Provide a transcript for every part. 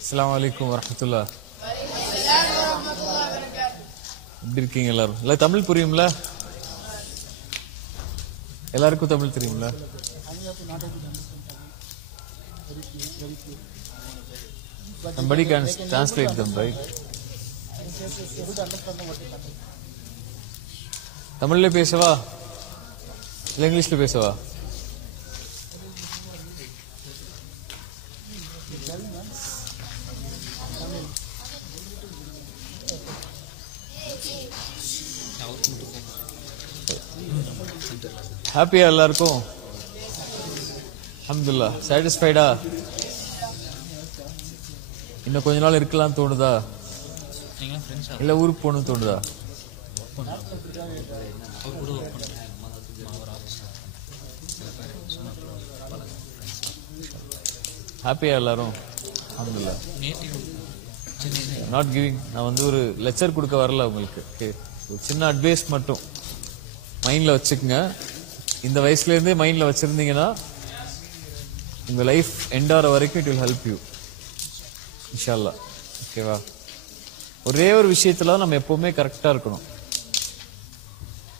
அஸ்ஸலாமு அலைக்கும் வரஹ்மத்துல்லாஹ். எப்படி இருக்கீங்க எல்லாரும்? எல்லாம் தமிழ் புரியும்ல? எல்லாருக்கும் தமிழ் தெரியும்ல? Somebody can translate them, right? தமிழ்ல பேசவா இல்ல இங்கிலீஷ்ல பேசவா? ஹாப்பியா எல்லாருக்கும்? அல்ஹம்துலில்லாஹ். சாட்டிஸ்ஃபைடா? இன்னும் கொஞ்ச நாள் இருக்கலாம் தோணுதா இல்ல ஊருக்கு போகணும்னு தோணுதா? ஹாப்பியா எல்லாரும்? அல்ஹம்துலில்லாஹ். Not giving. நான் வந்து ஒரு லெக்சர் கொடுக்க வரல உங்களுக்கு. ஓகே, ஒரு சின்ன அட்வைஸ் மட்டும் மைண்ட்ல வச்சுக்கோங்க. இந்த வயசுல இருந்தே மைண்ட்ல வச்சிருந்தீங்கன்னா உங்க லைஃப் எண்ட் ஆகிற வரைக்கும் இட் வில் ஹெல்ப் யூ இன்ஷா அல்லாஹ். ஓகேவா? ஒரே ஒரு விஷயத்துல நம்ம எப்பவுமே கரெக்டா இருக்கணும்.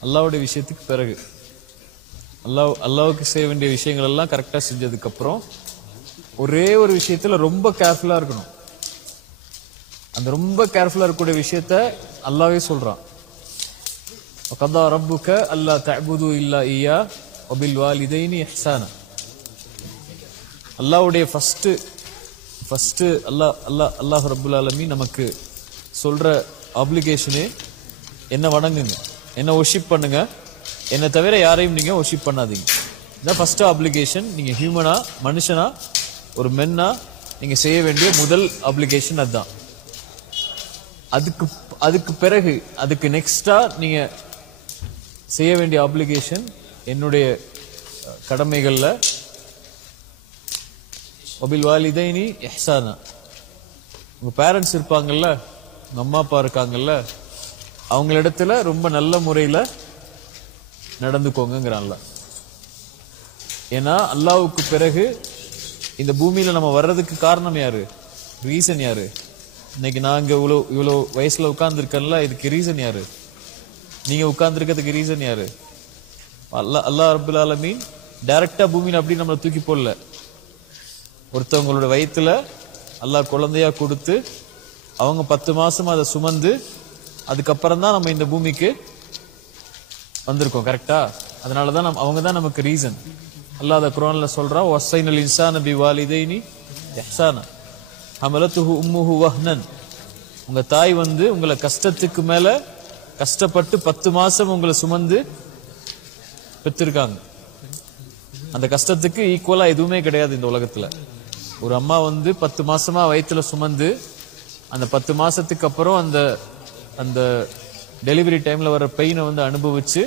அல்லாஹ்வுடைய விஷயத்துக்கு பிறகு அல்லாஹ்வுக்கு செய்ய வேண்டிய விஷயங்கள் எல்லாம் கரெக்டா செஞ்சதுக்கு அப்புறம் ஒரே ஒரு விஷயத்துல ரொம்ப கேர்ஃபுல்லா இருக்கணும். அந்த ரொம்ப கேர்ஃபுல்லா இருக்கக்கூடிய விஷயத்த அல்லாஹ்வே சொல்றான். وَقَضَى رَبُّكَ أَلَّا تَعْبُدُوا إِلَّا إِيَّاهُ وَبِالْوَالِدَيْنِ إِحْسَانًا. அல்லாஹ்வுடைய ஃபர்ஸ்ட் அல்லாஹ் ரப்புல் ஆலமீன் நமக்கு சொல்ற ஆப்ளிகேஷனே என்ன வணங்குங்க, என்ன வொர்ஷிப் பண்ணுங்க, என்ன தவிர யாரையும் நீங்க வொர்ஷிப் பண்ணாதீங்க. இதான் ஃபர்ஸ்ட் ஆப்ளிகேஷன். நீங்க ஹியூமனா, மனுஷனா, ஒரு மென்னா நீங்க செய்ய வேண்டிய முதல் ஆப்ளிகேஷன் அதுதான். அதுக்கு பிறகு அதுக்கு நெக்ஸ்டா நீங்க செய்ய வேண்டிய ஆப்ளிகேஷன் என்னுடைய கடமைகள்ல வபில் வாலிதைனி இஹ்சானா. உங்க பேரண்ட்ஸ் இருப்பாங்கல்ல, உங்க அம்மா அப்பா இருக்காங்கல்ல, அவங்களிடத்துல ரொம்ப நல்ல முறையில நடந்துக்கோங்கிறான்ல. ஏன்னா அல்லாஹ்வுக்கு பிறகு இந்த பூமியில நம்ம வர்றதுக்கு காரணம் யாரு? ரீசன் யாரு? இன்னைக்கு நாங்க இவ்வளோ வயசுல உட்கார்ந்துருக்கல, இதுக்கு ரீசன் யாரு? நீங்க உட்கார்ந்துருக்கிறதுக்கு ரீசன் யாரு? அல்லாஹ் ரப்புல் ஆலமீன் டைரக்டா பூமியில அப்படி நம்மளை தூக்கி போடல. ஒருத்தவங்களோட வயிற்றுல அல்லாஹ் குழந்தையா கொடுத்து அவங்க 10 மாசமா அதை சுமந்து அதுக்கப்புறம் தான் நம்ம இந்த பூமிக்கு வந்திருக்கோம். கரெக்டா? அதனாலதான் அவங்க தான் நமக்கு ரீசன். அல்லாஹ் அந்த குர்ஆன்ல சொல்றான், வஸைனல் இன்சான பிவாலிதைனி இஹ்சானா ஹமலத்துஹு உம்முஹு வஹ்னன். உங்க தாய் வந்து உங்களை கஷ்டத்துக்கு மேல கஷ்டப்பட்டு 10 மாசம் உங்களை சுமந்து பெற்றிருக்காங்க. அந்த கஷ்டத்துக்கு ஈக்குவலா எதுவுமே கிடையாது இந்த உலகத்துல. ஒரு அம்மா வந்து 10 மாசமா வயிற்றுல சுமந்து அந்த 10 மாசத்துக்கு அப்புறம் அந்த டெலிவரி டைம்ல வர பெயினை வந்து அனுபவிச்சு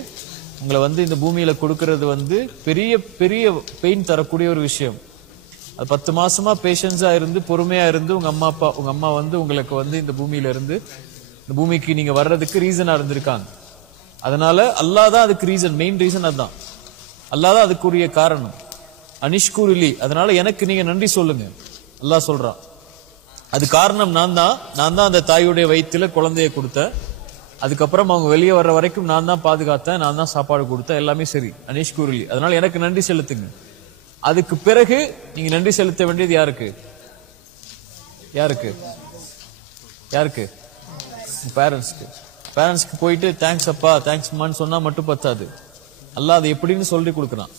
உங்களை வந்து இந்த பூமியில கொடுக்கறது வந்து பெரிய பெரிய பெயின் தரக்கூடிய ஒரு விஷயம். அது 10 மாசமா பேஷன்ஸா இருந்து பொறுமையா இருந்து உங்க அம்மா வந்து உங்களுக்கு வந்து இந்த பூமியில இருந்து இந்த பூமிக்கு நீங்க வர்றதுக்கு ரீசனா இருந்திருக்காங்க. அதனால அல்லாஹ் தான் அதுக்கு ரீசன், மெயின் ரீசன் அதுதான். அல்லாஹ் தான் அதுக்குரிய காரணம். அனிஷ்குருலி, அதனால எனக்கு நீங்க நன்றி சொல்லுங்க அல்லாஹ் சொல்றான். அது காரணம் நான் தான் அந்த தாயுடைய வயிற்றுல குழந்தைய கொடுத்தேன். அதுக்கப்புறம் அவங்க வெளியே வர்ற வரைக்கும் நான் தான் பாதுகாத்தேன், நான் தான் சாப்பாடு கொடுத்தேன், எல்லாமே சரி. அனிஷ்குருலி, அதனால எனக்கு நன்றி செலுத்துங்க. அதுக்கு பிறகு நீங்க நன்றி செலுத்த வேண்டியது யாருக்கு? யாருக்கு? யாருக்கு? பேரண்ட்ஸ்க்கு போயிட்டு தேங்க்ஸ் அப்பா, தேங்க்ஸ் அம்மான்னு சொன்னா மட்டும் பத்தாது. அல்லாஹ் அது எப்படின்னு சொல்லி கொடுக்குறான்.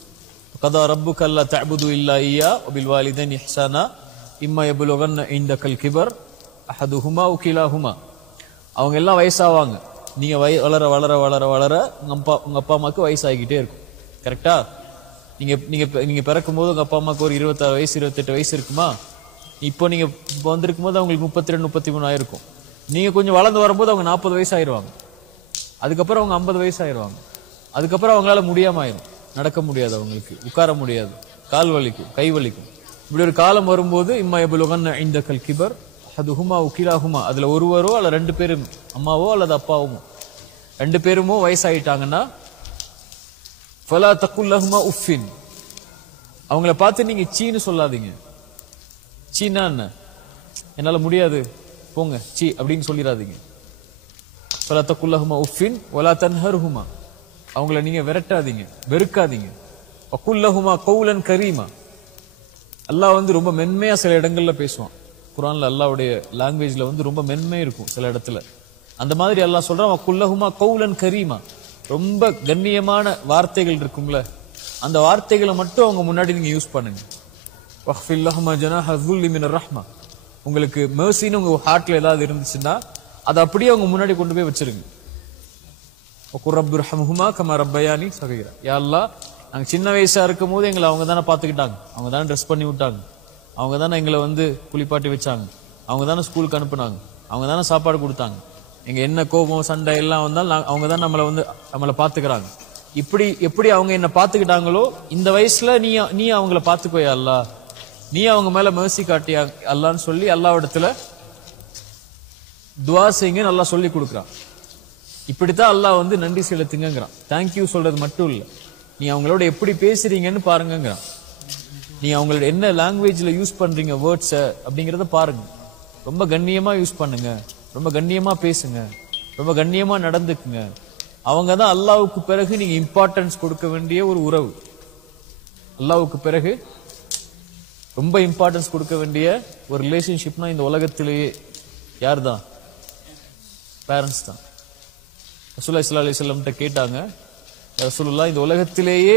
கதா ரப்புக அல்லா தஅபுது இல்லா இய்யா வபில் வாலிதைனி இஹ்சானா இம்மா யபுலுகன்ன இன்தகல் கிபர் அஹதுஹுமா வ கிலாஹுமா. அவங்க எல்லாம் வயசாவாங்க. நீங்க வளர வளர வளர வளர உங்க அப்பா அம்மாவுக்கு வயசாகிக்கிட்டே இருக்கும். கரெக்டா? நீங்க பிறக்கும் போது உங்க அப்பா அம்மாவுக்கு ஒரு 26 வயசு 28 வயசு இருக்குமா? இப்போ நீங்க வந்திருக்கும் போது அவங்களுக்கு 32 33 ஆயிருக்கும். நீங்க கொஞ்சம் வளர்ந்து வரும்போது அவங்க 40 வயசு ஆயிடுவாங்க. அதுக்கப்புறம் அவங்க 50 வயசு ஆயிடுவாங்க. அதுக்கப்புறம் அவங்களால முடியாம ஆயிரும். நடக்க முடியாது, அவங்களுக்கு உட்கார முடியாது, கால் வலிக்கும், கை வலிக்கும். இப்படி ஒரு காலம் வரும்போது இம்மா யபுலுகன்ன இன்தகல் கிபர் அஹதுஹுமா வ கிலாஹுமா, அதுல ஒருவரோ அல்ல 2 பேரும், அம்மாவோ அல்லது அப்பாவோ 2 பேருமோ வயசாயிட்டாங்கன்னா ஃபலா தகுல் லஹுமா உஃபின், அவங்கள பார்த்து நீங்க சீன்னு சொல்லாதீங்க. சீனா என்ன? என்னால முடியாது போங்க சி அப்படின்னு சொல்லிடாதீங்க. ஃபலா தகுல்லஹுமா உஃபின் வலா தன்ஹர்ஹுமா, அவங்கள நீங்க விரட்டாதீங்க, வெறுக்காதீங்க. வகுல்லஹுமா கௌலன் கரீமா, அல்லாஹ் வந்து ரொம்ப மென்மையா சில இடங்கள்ல பேசுவான். குர்ஆன்ல அல்லாஹ்வுடைய லாங்குவேஜ்ல வந்து ரொம்ப மென்மை இருக்கும் சில இடத்துல. அந்த மாதிரி அல்லாஹ் சொல்றான் வகுல்லஹுமா கௌலன் கரீமா, ரொம்ப கண்ணியமான வார்த்தைகள் இருக்கும்ல, அந்த வார்த்தைகளை மட்டும் அவங்க முன்னாடி நீங்க யூஸ் பண்ணுங்க. வக்ஃபில் லஹுமா ஜனாஹ ذுல்லி மினர் ரஹ்மா, உங்களுக்கு மெர்சின்னு உங்க ஹார்ட்ல ஏதாவது இருந்துச்சுன்னா அதை அப்படியே அவங்க முன்னாடி கொண்டு போய் வச்சிருங்க. வகுர் ரப்பிர்ஹம்ஹுமா கமா ரப்பயானி ஸகீரா, யா அல்லாஹ் நாங்க சின்ன வயசா இருக்கும் போது எங்களை அவங்க தானே பாத்துக்கிட்டாங்க, அவங்க தானே ட்ரெஸ் பண்ணி விட்டாங்க, அவங்க தானே எங்களை வந்து குளிப்பாட்டி வச்சாங்க, அவங்க தானே ஸ்கூலுக்கு அனுப்புனாங்க, அவங்க தானே சாப்பாடு கொடுத்தாங்க, எங்க என்ன கோபம் சண்டை எல்லாம் வந்தாலும் அவங்க தான் நம்மளை பாத்துக்கிறாங்க. இப்படி எப்படி அவங்க என்ன பாத்துக்கிட்டாங்களோ இந்த வயசுல நீ அவங்கள பாத்துக்கோயா அல்லாஹ், நீ அவங்க மேல மெர்சி காட்டியா அல்லான்னு சொல்லி அல்லாஹ்விடத்துல துஆ செய்யுங்க நல்லா சொல்லி கொடுக்குறான். இப்படித்தான் அல்லாஹ் வந்து நன்றி செலுத்துங்கிறான். தேங்க்யூ சொல்றது மட்டும் இல்ல, நீ அவங்களோட எப்படி பேசுறீங்கன்னு பாருங்கிறான். நீ அவங்களோட என்ன லாங்குவேஜ்ல யூஸ் பண்றீங்க வேர்ட்ஸ அப்படிங்கறத பாருங்க. ரொம்ப கண்ணியமா யூஸ் பண்ணுங்க, ரொம்ப கண்ணியமா பேசுங்க, ரொம்ப கண்ணியமா நடந்துக்குங்க. அவங்க தான் அல்லாஹ்வுக்கு பிறகு நீங்க இம்பார்ட்டன்ஸ் கொடுக்க வேண்டிய ஒரு உறவு. அல்லாஹ்வுக்கு பிறகு ரொம்ப இம்பார்ட்டன்ஸ் கொடுக்க வேண்டிய ஒரு ரிலேஷன்ஷிப்னா இந்த உலகத்திலேயே யார் தான்? பேரண்ட்ஸ் தான். ரசூலுல்லாஹி ஸல்லல்லாஹு அலைஹி வஸல்லம் கிட்ட கேட்டாங்க, ரசூலுல்லாஹ் இந்த உலகத்திலேயே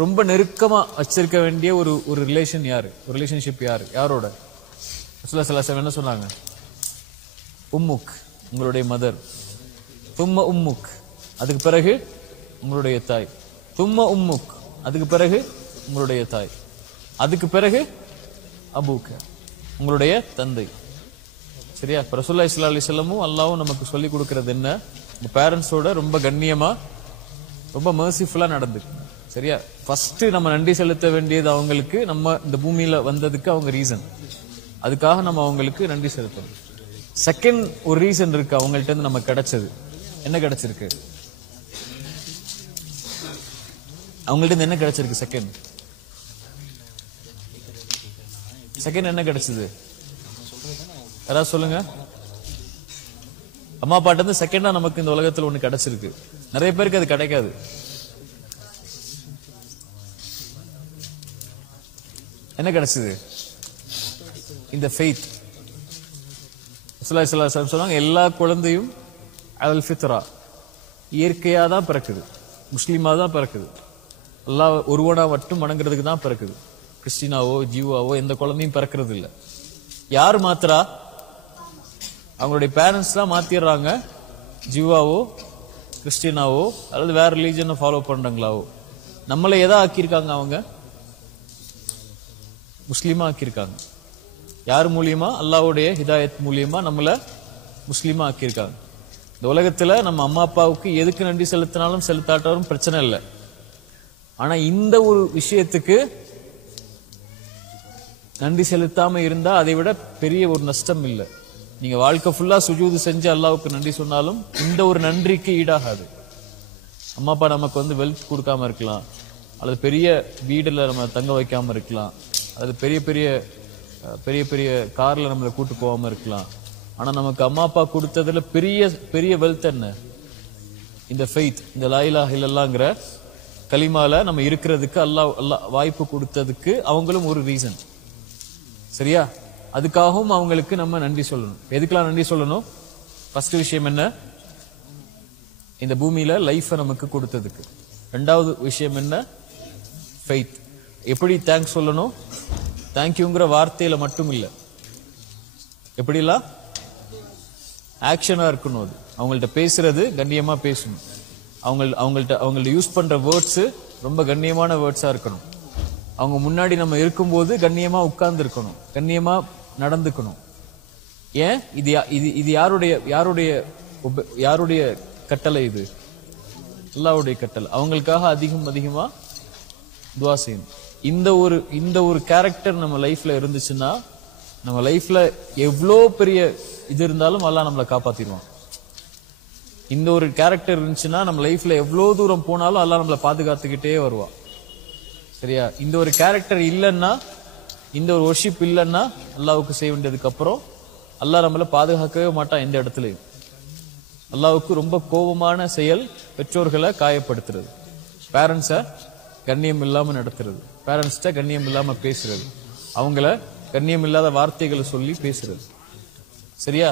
ரொம்ப நெருக்கமா வச்சிருக்க வேண்டிய ஒரு ரிலேஷன் யாரு, ஒரு ரிலேஷன்ஷிப் யாரு, யாரோட? ரசூலுல்லாஹி ஸல்லல்லாஹு அலைஹி வஸல்லம் என்ன சொன்னாங்க? உம்முக், உங்களுடைய மதர். தும்ம உம்முக், அதுக்கு பிறகு உங்களுடைய தாய். தும்ம உம்முக், அதுக்கு பிறகு உங்களுடைய தாய். அதுக்கு பிறகு அபூக்க, உங்களுடைய தந்தை. சரியா? ரசூலுல்லாஹி ஸல்லல்லாஹு அலைஹி வஸல்லமும் அல்லாஹ்வும் நமக்கு சொல்லி கொடுக்கிறது என்ன? உங்க பேரண்ட்ஸோட ரொம்ப கண்ணியமா ரொம்ப மர்சிஃபுல்லா நடந்துக்கணும். சரியா? ஃபர்ஸ்ட் நம்ம நன்றி செலுத்த வேண்டியது அவங்களுக்கு, நம்ம இந்த பூமியில வந்ததுக்கு அவங்க ரீசன், அதுக்காக நம்ம அவங்களுக்கு நன்றி செலுத்தணும். செகண்ட் ஒரு ரீசன் இருக்கு அவங்கள்ட்ட இருந்து நமக்கு கிடைச்சது. என்ன கிடைச்சிருக்கு அவங்கள்ட்ட இருந்து? என்ன கிடைச்சிருக்கு? செகண்ட் என்ன கிடைச்சது? யாராவது சொல்லுங்க. அம்மா அப்பாட்ட இருந்து செகண்டா நமக்கு இந்த உலகத்துல ஒண்ணு கிடைச்சிருக்கு. நிறைய பேருக்கு அது கிடைக்காது. என்ன கிடைச்சது? இந்த ஃபெய்த். ரசூலுல்லாஹி ஸல்லல்லாஹு அலைஹி வஸல்லம் சொன்னாங்க, எல்லா குழந்தையும் அல் ஃபித்ரா, இயற்கையா தான் பிறக்குது, முஸ்லீமா தான் பிறக்குது, அல்லாஹ் ஒருவனா மட்டும் வணங்குறதுக்கு தான் பிறக்குது. கிறிஸ்டினாவோ ஜீவாவோ எந்த குழந்தையும் பிறக்கிறது இல்லை. யார் மாத்திரா? அவங்களுடைய பேரண்ட்ஸ் தான் மாத்திடுறாங்க. ஜீவாவோ கிறிஸ்டினாவோ அல்லது வேற ரிலீஜனை ஃபாலோ பண்றாங்களாவோ. நம்மளை எதா ஆக்கியிருக்காங்க? அவங்க முஸ்லீமா ஆக்கியிருக்காங்க. யார் மூலியமா? அல்லாஹ்வுடைய ஹிதாயத் மூலியமா நம்மள முஸ்லீமா ஆக்கியிருக்காங்க. இந்த உலகத்துல நம்ம அம்மா அப்பாவுக்கு எதுக்கு நன்றி செலுத்தினாலும் செலுத்தாட்டாலும் பிரச்சனை இல்லை. ஆனா இந்த ஒரு விஷயத்துக்கு நன்றி செலுத்தாம இருந்தா அதை விட பெரிய ஒரு நஷ்டம் இல்லை. நீங்க வாழ்க்கை ஃபுல்லா சுஜூது செஞ்சு அல்லாஹ்வுக்கு நன்றி சொன்னாலும் இந்த ஒரு நன்றிக்கு ஈடாகாது. அம்மா அப்பா நமக்கு வந்து வெல்த் கொடுக்காம இருக்கலாம், அல்லது பெரிய வீடுல நம்ம தங்க வைக்காம இருக்கலாம், அல்லது பெரிய பெரிய பெரிய பெரிய கார்ல நம்மளை கூட்டு போகாம இருக்கலாம். ஆனா நமக்கு அம்மா அப்பா கொடுத்ததுல பெரிய பெரிய வெல்த் என்ன? இந்த ஃபெய்த், இந்த லா இலாஹ இல்லல்லாஹ்ங்கற கலிமால நம்ம இருக்கிறதுக்கு அல்லாஹ் வாய்ப்பு கொடுத்ததுக்கு அவங்களும் ஒரு ரீசன். சரியா? அதுக்காகவும் அவங்களுக்கு நம்ம நன்றி சொல்லணும். எதுக்கெல்லாம் நன்றி சொல்லணும்? ஃபர்ஸ்ட் விஷயம் என்ன? இந்த பூமியில லைஃப நமக்கு கொடுத்ததுக்கு. ரெண்டாவது விஷயம் என்ன? ஃபெய்த். எப்படி தேங்க்ஸ் சொல்லணும்? தேங்க்யூங்கிற வார்த்தையில மட்டும் இல்ல, எப்படிலாம் ஆக்ஷனா இருக்கணும். அது அவங்கள்ட்ட பேசுறது கண்ணியமா பேசணும். அவங்கள்ட்ட யூஸ் பண்ற வேர்ட்ஸ் ரொம்ப கண்ணியமான வேர்ட்ஸா இருக்கணும். அவங்க முன்னாடி நம்ம இருக்கும்போது கண்ணியமா உட்கார்ந்து இருக்கணும், கண்ணியமா நடந்துக்கணும். ஏன்? இது யாருடைய கட்டளை? இது அல்லாஹ்வுடைய கட்டளை. அவங்களுக்காக அதிகமா துஆ செய்யணும். இந்த ஒரு கேரக்டர் நம்ம லைஃப்ல இருந்துச்சுன்னா, நம்ம லைஃப்ல எவ்வளோ பெரிய இது இருந்தாலும் அல்லாஹ் நம்மளை காப்பாத்திடுவான். இந்த ஒரு கேரக்டர் இருந்துச்சுன்னா நம்ம லைஃப்ல எவ்வளவு தூரம் போனாலும் அல்லாஹ் நம்மளை பாதுகாத்துக்கிட்டே வருவான். சரியா? இந்த ஒரு கேரக்டர் இல்லைன்னா இந்த ஒரு வொர்ஷிப் இல்லைன்னா அல்லாஹ்வுக்கு செய்ய வேண்டியதுக்கு அப்புறம் அல்லாஹ் நம்மள பாதுகாக்கவே மாட்டான் எந்த இடத்துலயும். அல்லாஹ்வுக்கு ரொம்ப கோபமான செயல் பெற்றோர்களை காயப்படுத்துறது, பேரண்ட்ஸை கண்ணியம் இல்லாம நடத்துறது, பேரண்ட்ஸ்ட கண்ணியம் இல்லாம பேசுறது, அவங்கள கண்ணியம் இல்லாத வார்த்தைகளை சொல்லி பேசுறது. சரியா?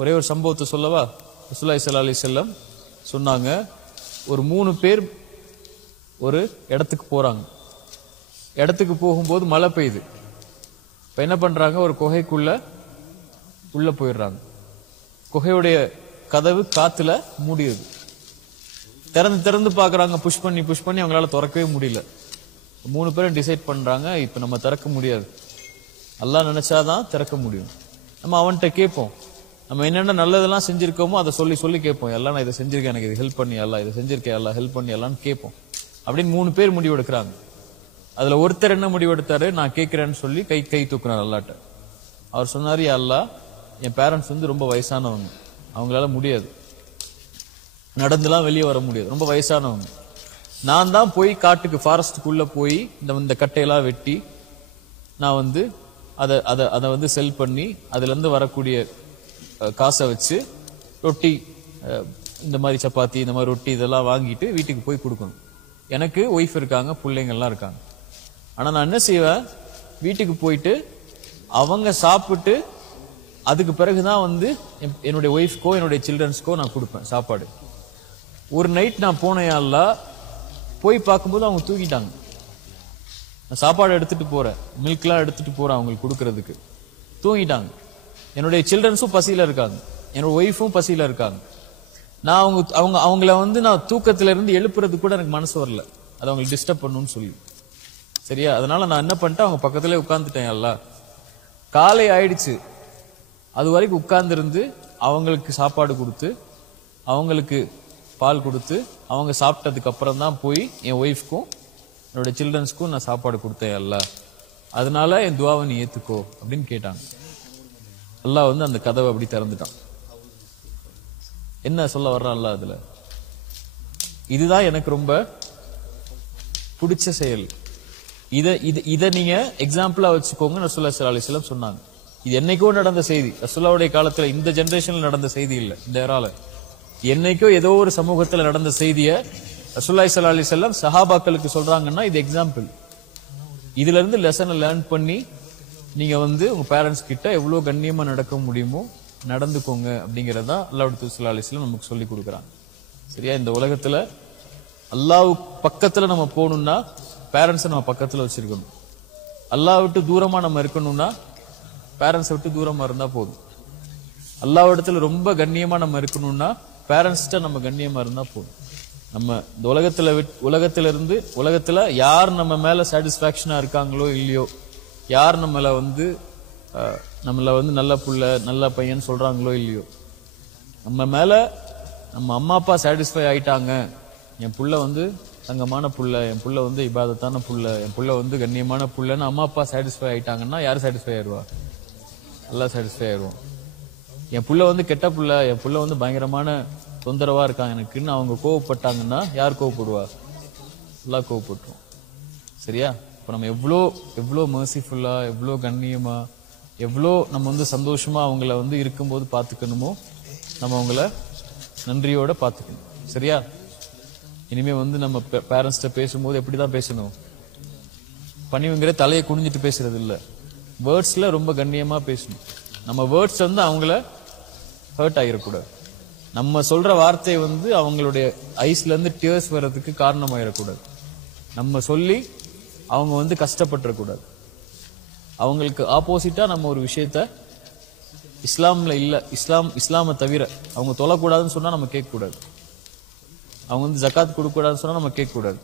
ஒரே ஒரு சம்பவத்தை சொல்லவா? ரசூலுல்லாஹி ஸல்லல்லாஹு அலைஹி வஸல்லம் சொன்னாங்க, ஒரு 3 பேர் ஒரு இடத்துக்கு போறாங்க. இடத்துக்கு போகும்போது மழை பெய்யுது. இப்ப என்ன பண்றாங்க, ஒரு குகைக்குள்ள உள்ள போயிடுறாங்க. குகையுடைய கதவு காத்துல மூடியது. திறந்து திறந்து பாக்குறாங்க, புஷ் பண்ணி அவங்களால திறக்கவே முடியல. 3 பேரும் டிசைட் பண்றாங்க, இப்ப நம்ம திறக்க முடியாது, அல்லாஹ் நினைச்சாதான் திறக்க முடியும். நம்ம அவன்கிட்ட கேட்போம், நம்ம என்னென்ன நல்லதெல்லாம் செஞ்சிருக்கோமோ அதை சொல்லி சொல்லி கேட்போம். எல்லாம் நான் இதை செஞ்சிருக்கேன், எனக்கு இது ஹெல்ப் பண்ணி அல்லா, இதை செஞ்சிருக்கேன் அல்லா ஹெல்ப் பண்ணி எல்லான்னு கேட்போம். அப்படின்னு 3 பேர் முடிவு எடுக்கிறாங்க. அதுல ஒருத்தர் என்ன முடிவு எடுத்தாரு, நான் கேட்கிறேன்னு சொல்லி கை தூக்குறாரு அல்லாட்ட. அவர் சொன்னாரு, யா அல்லாஹ், என் பேரண்ட்ஸ் வந்து ரொம்ப வயசானவங்க, அவங்களால முடியாது, நடந்துலாம் வெளியே வர முடியாது, ரொம்ப வயசானவங்க. நான் தான் போய் காட்டுக்கு ஃபாரஸ்டுக்குள்ள போய் இந்த கட்டையெல்லாம் வெட்டி நான் வந்து அதை வந்து செல் பண்ணி அதுல இருந்து வரக்கூடிய காசை வச்சு ரொட்டி, இந்த மாதிரி சப்பாத்தி, இந்த மாதிரி ரொட்டி இதெல்லாம் வாங்கிட்டு வீட்டுக்கு போய் கொடுக்கணும். எனக்கு ஒய்ஃப் இருக்காங்க, பிள்ளைங்கள்லாம் இருக்காங்க. ஆனா நான் என்ன செய்வேன், வீட்டுக்கு போயிட்டு அவங்க சாப்பிட்டு அதுக்கு பிறகுதான் வந்து என்னுடைய ஒய்ஃப்கோ என்னுடைய சில்ட்ரன்ஸ்க்கோ நான் கொடுப்பேன் சாப்பாடு. ஒரு நைட் நான் போனேன் அல்லாஹ், போய் பார்க்கும்போது அவங்க தூங்கிட்டாங்க. நான் சாப்பாடு எடுத்துட்டு போறேன், மில்க்லாம் எடுத்துட்டு போறேன் அவங்களுக்கு கொடுக்கறதுக்கு, தூங்கிட்டாங்க. என்னுடைய சில்ட்ரன்ஸும் பசியில இருக்காங்க, என்னோட ஒய்ஃபும் பசியில இருக்காங்க. நான் அவங்கள வந்து நான் தூக்கத்துல இருந்து எழுப்புறது கூட எனக்கு மனசு வரல, அது அவங்களுக்கு டிஸ்டர்ப் பண்ணணும்னு சொல்லி. சரியா? அதனால நான் என்ன பண்ணிட்டேன், அவங்க பக்கத்திலே உட்கார்ந்துட்டேன். அல்லாஹ், காலை ஆயிடுச்சு, அது வரைக்கும் உட்கார்ந்து இருந்து அவங்களுக்கு சாப்பாடு கொடுத்து அவங்களுக்கு பால் கொடுத்து அவங்க சாப்பிட்டதுக்கு அப்புறம் தான் போய் என் ஒய்ஃப்க்கும் என்னோட சில்ட்ரன்ஸ்க்கும் நான் சாப்பாடு கொடுத்தேன் அல்லாஹ், அதனால என் துவாவை நீ ஏத்துக்கோ அப்படின்னு கேட்டாங்க. அல்லாஹ் வந்து அந்த கதவை அப்படி திறந்துட்டான். என்ன சொல்ல வர்றான் அல்லாஹ் அதுல? இதுதான் எனக்கு ரொம்ப பிடிச்ச செயல். இத நீங்க எக்ஸாம்பிளா வச்சுக்கோங்க. ரசூலுல்லாஹி ஸல்லல்லாஹு அலைஹி வஸல்லம் சொன்னாங்க. இது என்னைக்கோ நடந்த செய்தி, ரசூலுல்லாஹ்வுடைய காலத்துல, இந்த ஜெனரேஷன்ல நடந்த செய்தி இல்ல, இந்த ஏரால என்னைக்கோ ஏதோ ஒரு சமூகத்துல நடந்த செய்திய ரசூலுல்லாஹி ஸல்லல்லாஹு அலைஹி வஸல்லம் சஹாபாக்களுக்கு சொல்றாங்கன்னா இது எக்ஸாம்பிள். இதுல இருந்து லெசனை லேர்ன் பண்ணி நீங்க வந்து உங்க பேரண்ட்ஸ் கிட்ட எவ்வளவு கண்ணியமா நடக்க முடியுமோ நடந்துக்கோங்க அப்படிங்கறதா அல்லாஹ் ஸல்லல்லாஹு அலைஹி வஸல்லம் நமக்கு சொல்லி கொடுக்குறாங்க. சரியா? இந்த உலகத்துல அல்லாஹ் பக்கத்துல நம்ம போகணும்னா பேரண்ட்ஸை நம்ம பக்கத்துல வச்சிருக்கணும். அல்லாஹ் விட்டு தூரமா நம்ம இருக்கணும்னா பேரண்ட்ஸை விட்டு தூரமா இருந்தா போதும். அல்லாஹ் இடத்துல ரொம்ப கண்ணியமா நம்ம இருக்கணும்னா பேரண்ட்ஸ்ட நம்ம கண்ணியமா இருந்தா போதும். நம்ம இந்த உலகத்துல யார் நம்ம மேல சாட்டிஸ்பாக்சனா இருக்காங்களோ இல்லையோ, யார் நம்மள வந்து நல்ல புள்ள நல்ல பையன் சொல்றாங்களோ இல்லையோ, நம்ம மேல நம்ம அம்மா அப்பா சாட்டிஸ்ஃபை ஆயிட்டாங்க, என் புள்ள வந்து தங்கமான புள்ள, என் புள்ள வந்து இபாதத்தான புள்ள, என் புள்ள வந்து கண்ணியமான புள்ளன்னு அம்மா அப்பா சாட்டிஸ்ஃபை ஆயிட்டாங்கன்னா யார் சாட்டிஸ்ஃபை ஆயிடுவா? எல்லாம் சாட்டிஸ்ஃபை ஆயிடுவோம். என் புள்ள வந்து கெட்ட புள்ள, என் புள்ள வந்து பயங்கரமான தொந்தரவா இருக்காங்க எனக்குன்னு அவங்க கோவப்பட்டாங்கன்னா யார் கோவப்படுவா? எல்லாம் கோவப்பட்டுரும். சரியா? இப்ப நம்ம எவ்வளோ மர்சிஃபுல்லா, எவ்வளோ கண்ணியமா, எவ்வளோ நம்ம வந்து சந்தோஷமா அவங்கள வந்து இருக்கும்போது பாத்துக்கணுமோ நம்ம அவங்கள நன்றியோட பாத்துக்கணும். சரியா? இனிமே வந்து நம்ம பேரண்ட்ஸ்ட பேசும்போது எப்படிதான் பேசணும்? பணிவுங்கிற தலையை குனிஞ்சிட்டு பேசுறது இல்ல, வேர்ட்ஸ்ல ரொம்ப கண்ணியமா பேசணும். நம்ம வேர்ட்ஸ் வந்து அவங்கள ஹர்ட் ஆகிடக்கூடாது. நம்ம சொல்ற வார்த்தை வந்து அவங்களுடைய ஐஸ்ல இருந்து டியர்ஸ் வர்றதுக்கு காரணம் ஆயிடக்கூடாது. நம்ம சொல்லி அவங்க வந்து கஷ்டப்பட்டுறக்கூடாது. அவங்களுக்கு ஆப்போசிட்டா நம்ம ஒரு விஷயத்த இஸ்லாம்ல இல்ல, இஸ்லாமை தவிர அவங்க தொழக்கூடாதுன்னு சொன்னா நம்ம கேட்க கூடாது. அவங்க வந்து ஜக்காத் கொடுக்க கூடாதுன்னு சொன்னா நம்ம கேட்க கூடாது.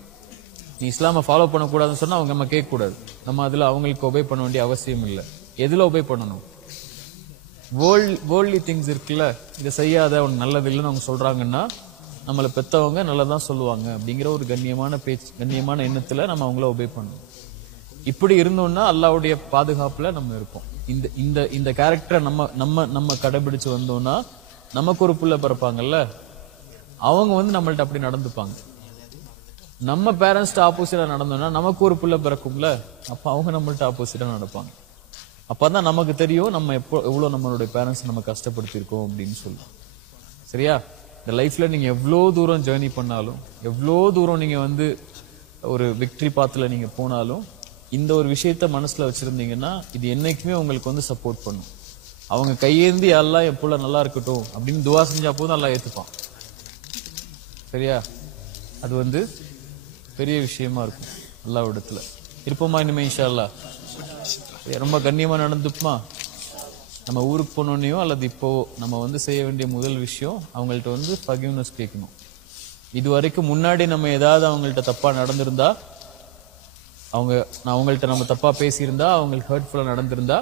நீ இஸ்லாமை ஃபாலோ பண்ணக்கூடாதுன்னு சொன்னா அவங்க நம்ம கேட்க கூடாது. நம்ம அதுல அவங்களுக்கு ஒபே பண்ண வேண்டிய அவசியம் இல்லை. எதுல ஒபே பண்ணணும்? வேர்ல்ட்லி திங்ஸ் இருக்குல்ல, இதை செய்யாத உனக்கு நல்லது இல்லைன்னு அவங்க சொல்றாங்கன்னா நம்மளை பெத்தவங்க நல்லதான் சொல்லுவாங்க அப்படிங்கிற ஒரு கண்ணியமான பேச்சு, கண்ணியமான எண்ணத்துல நம்ம அவங்கள ஒபே பண்ணணும். இப்படி இருந்தோம்னா அல்லாஹ்வுடைய பாதுகாப்புல நம்ம இருப்போம். இந்த இந்த இந்த கேரக்டரை நம்ம கடைபிடிச்சு வந்தோம்னா நமக்கு ஒரு புள்ள பிறப்பாங்கல்ல, அவங்க வந்து நம்மள்ட்ட அப்படி நடந்துப்பாங்க. நம்ம பேரண்ட்ஸ்ட ஆப்போசிட்டா நடந்தோம்னா நமக்கு ஒரு புள்ள பிறக்கும்ல, அப்ப அவங்க நம்மள்ட்ட ஆப்போசிட்டா நடப்பாங்க. அப்பதான் நமக்கு தெரியும் நம்ம எவ்வளவு நம்மளுடைய பேரண்ட்ஸ் நம்ம கஷ்டப்படுத்திருக்கோம் அப்படின்னு சொல்லி. சரியா? இந்த லைஃப்ல நீங்க எவ்வளவு தூரம் ஜேர்னி பண்ணாலும், எவ்வளவு தூரம் நீங்க வந்து ஒரு விக்டரி பாத்துல நீங்க போனாலும், இந்த ஒரு விஷயத்த மனசுல வச்சிருந்தீங்கன்னா இது என்னைக்குமே உங்களுக்கு வந்து சப்போர்ட் பண்ணும். அவங்க கையேந்தி அல்லாஹ் என் புள்ள நல்லா இருக்கட்டும் அப்படின்னு துவா செஞ்சா போதும், அல்லாஹ் ஏத்துப்பான். சரியா? அது வந்து பெரிய விஷயமா இருக்கும் அல்லாஹ்விடத்துல. இருப்போமா இனிமே இன்ஷா அல்லாஹ்? ரொம்ப கண்ணியமா நடந்துப்போமா? நம்ம ஊருக்கு போனோன்னையோ அல்லது இப்போ நம்ம வந்து செய்ய வேண்டிய முதல் விஷயம் அவங்கள்ட்ட வந்து ஃபர்கிவ்னஸ் கேட்கணும். இது வரைக்கும் முன்னாடி நம்ம ஏதாவது அவங்கள்ட்ட தப்பா நடந்திருந்தா, அவங்கள்ட்ட நம்ம தப்பா பேசியிருந்தா, அவங்களுக்கு ஹர்ட்ஃபுல்லா நடந்திருந்தா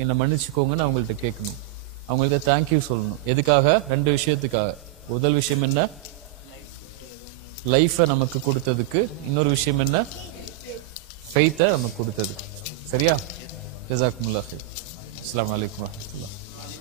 என்னை மன்னிச்சுக்கோங்கன்னு அவங்கள்ட்ட கேட்கணும். அவங்கள்ட்ட தேங்க்யூ சொல்லணும். எதுக்காக? 2 விஷயத்துக்காக. முதல் விஷயம் என்ன? லைஃபை நமக்கு கொடுத்ததுக்கு. இன்னொரு விஷயம் என்ன? ஃபெய்த்தை நமக்கு கொடுத்ததுக்கு. சரியா? ஜஸாக்குமுல்லாஹ். அஸ்ஸலாமு அலைக்கும் வரஹ்மத்துல்லாஹ்.